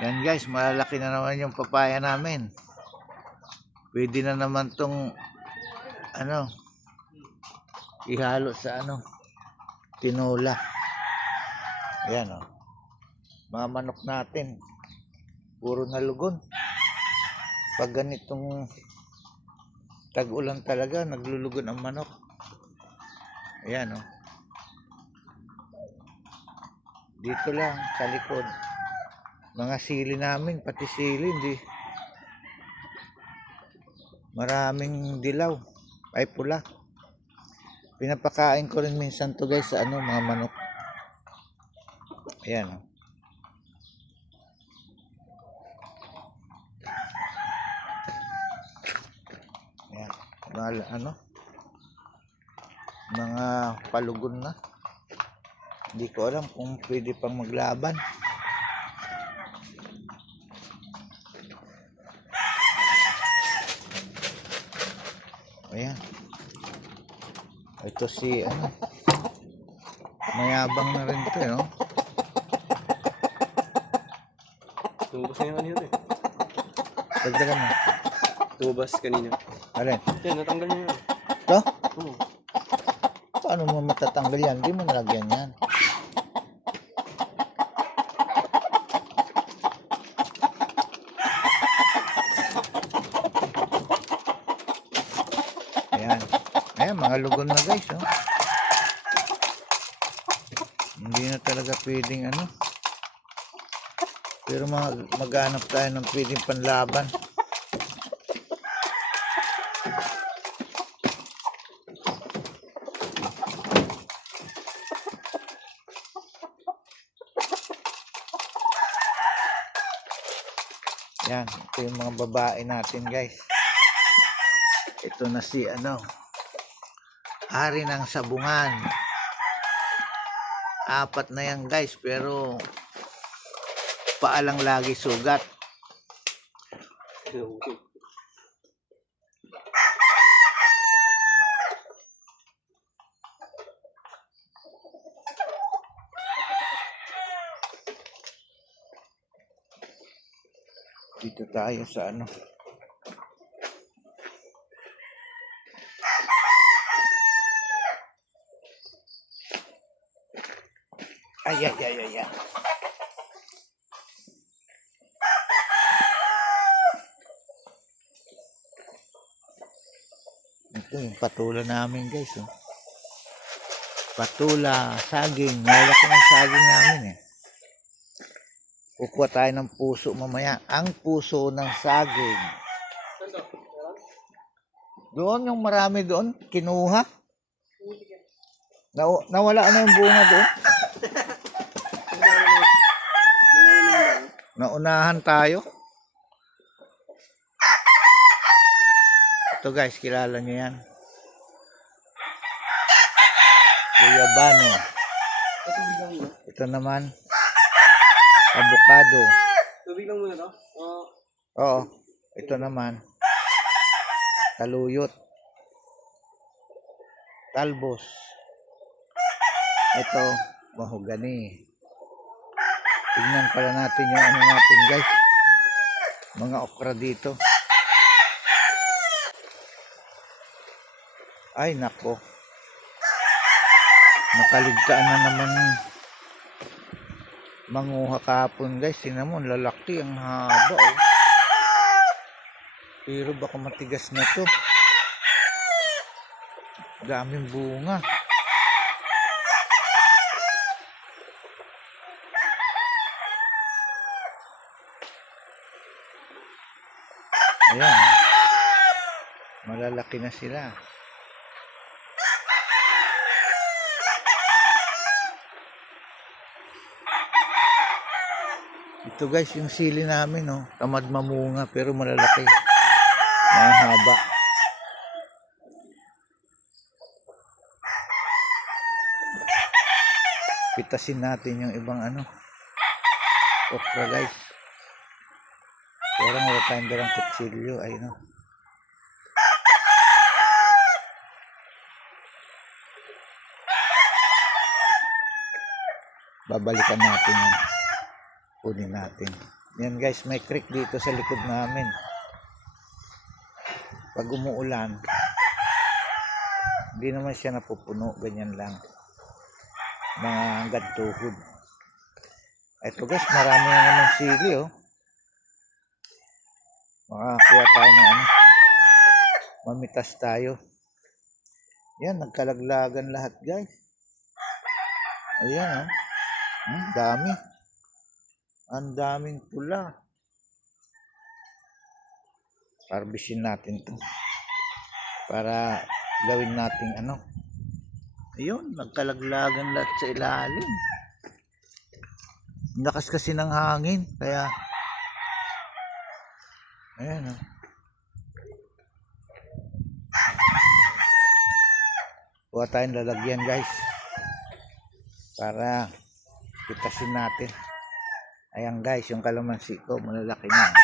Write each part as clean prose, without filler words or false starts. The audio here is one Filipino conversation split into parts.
Yan guys, malalaki na naman yung papaya namin. Pwede na naman tong ihalo sa tinola. Ayan mga manok natin. Puro nalugon. Pag ganitong tag-ulan talaga, naglulugon ang manok. Ayan dito lang sa likod. Mga sili namin, pati sili, hindi. Maraming dilaw. Ay pula. Pinapakain ko rin minsan to guys sa mga manok. Ayan Ayan. Mga palugon na. Hindi ko alam kung pwede pang maglaban. Ayan. Ito si mayabang na rin ito Tumubas na yung kanina Dagdagan mo. Tumubas kanina. Alin? Yan, natanggal niya yan. Ito? Oo. Paano mo matatanggal yan? Hindi mo nalagyan yan. Ayan. Ayan, mga lugon na guys Hindi na talaga pwedeng Pero maghanap tayo ng pwedeng panlaban. Yan, ito yung mga babae natin guys. Ito na si hari ng sabungan. 4 na yan guys, pero paalang lagi sugat. Dito tayo sa ay. Ito yung patula namin guys Patula, saging. Malaki ng saging namin Kukuha tayo ng puso mamaya. Ang puso ng saging. Doon yung marami doon, kinuha. Nawala na yung bunga doon. Naunahan tayo. Ito guys, kilala nyo yan. Kuya Bano. Ito naman, avocado. Tubig lang muna to? Oo. Ito naman, taluyot. Talbos. Ito, mahogani. Tignan pala natin yung natin guys. Mga okra dito. Ay nako. Nakaligtaan na naman manguha kahapon guys. Tingnan mo, lalaki, ang haba Pero baka matigas na to. Daming bunga. Ayan. Malalaki na sila. Ito guys, yung sili namin tamad mamunga pero malalaki. Mahaba. Pitasin natin yung ibang okra guys. Parang wala tayong dalang kutsilyo. Ayun babalikan natin kunin natin. Yan guys, may creek dito sa likod namin. Pag umuulan, hindi naman siya napupuno, ganyan lang. Mga hanggang tuhod. Ito guys, marami na naman sili oh. Makakuha tayo ng ano. Mamitas tayo. Yan, nagkalaglagan lahat guys. Ayan oh. Dami. Ang daming pula. Harvestin natin to. Para gawin nating ano. Ayun, nagkalaglagan lahat sa ilalim. Lakas kasi ng hangin. Kaya, ayan oh. Kuha tayong lalagyan guys. Para pitasin natin. Ayan guys, yung kalamansi ko, malalaki na.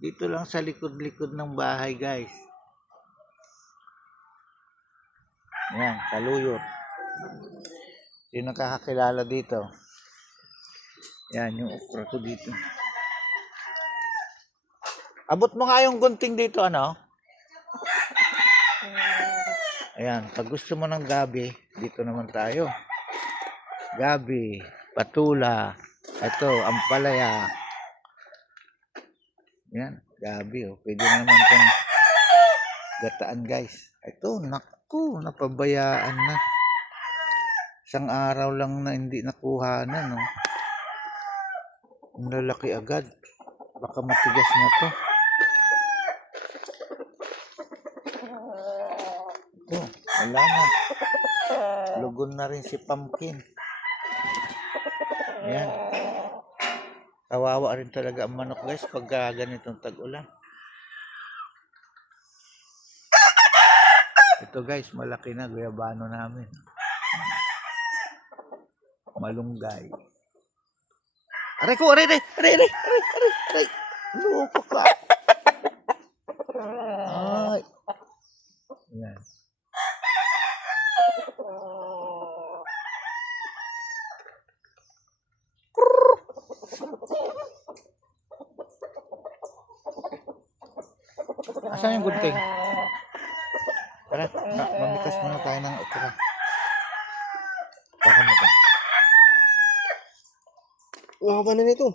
Dito lang sa likod-likod ng bahay guys. Ayan, saluyot. Yung nakakakilala dito. Ayan, yung okra ko dito. Abot mo nga yung gunting dito, ano? Ayan, pag gusto mo ng gabi, dito naman tayo. Gabi, patula, ito, ampalaya. Yan, gabi oh. Pwede naman itong gataan guys. Ito, naku, napabayaan na. Isang araw lang na hindi nakuha na, no? Ang lalaki agad. Baka matigas na to. Ito, wala na. Lugon na rin si pumpkin. Ayan. Kawawa rin talaga ang manok guys pag ganitong tag-ulan. Ito guys, malaki na guyabano namin. Malunggay. Aray ko, aray. Loko ka. Ay. Ayan. Asan yung gunting? Tara, mamitas muna tayo ng okra. Baka mo ba? Ang haba na nito.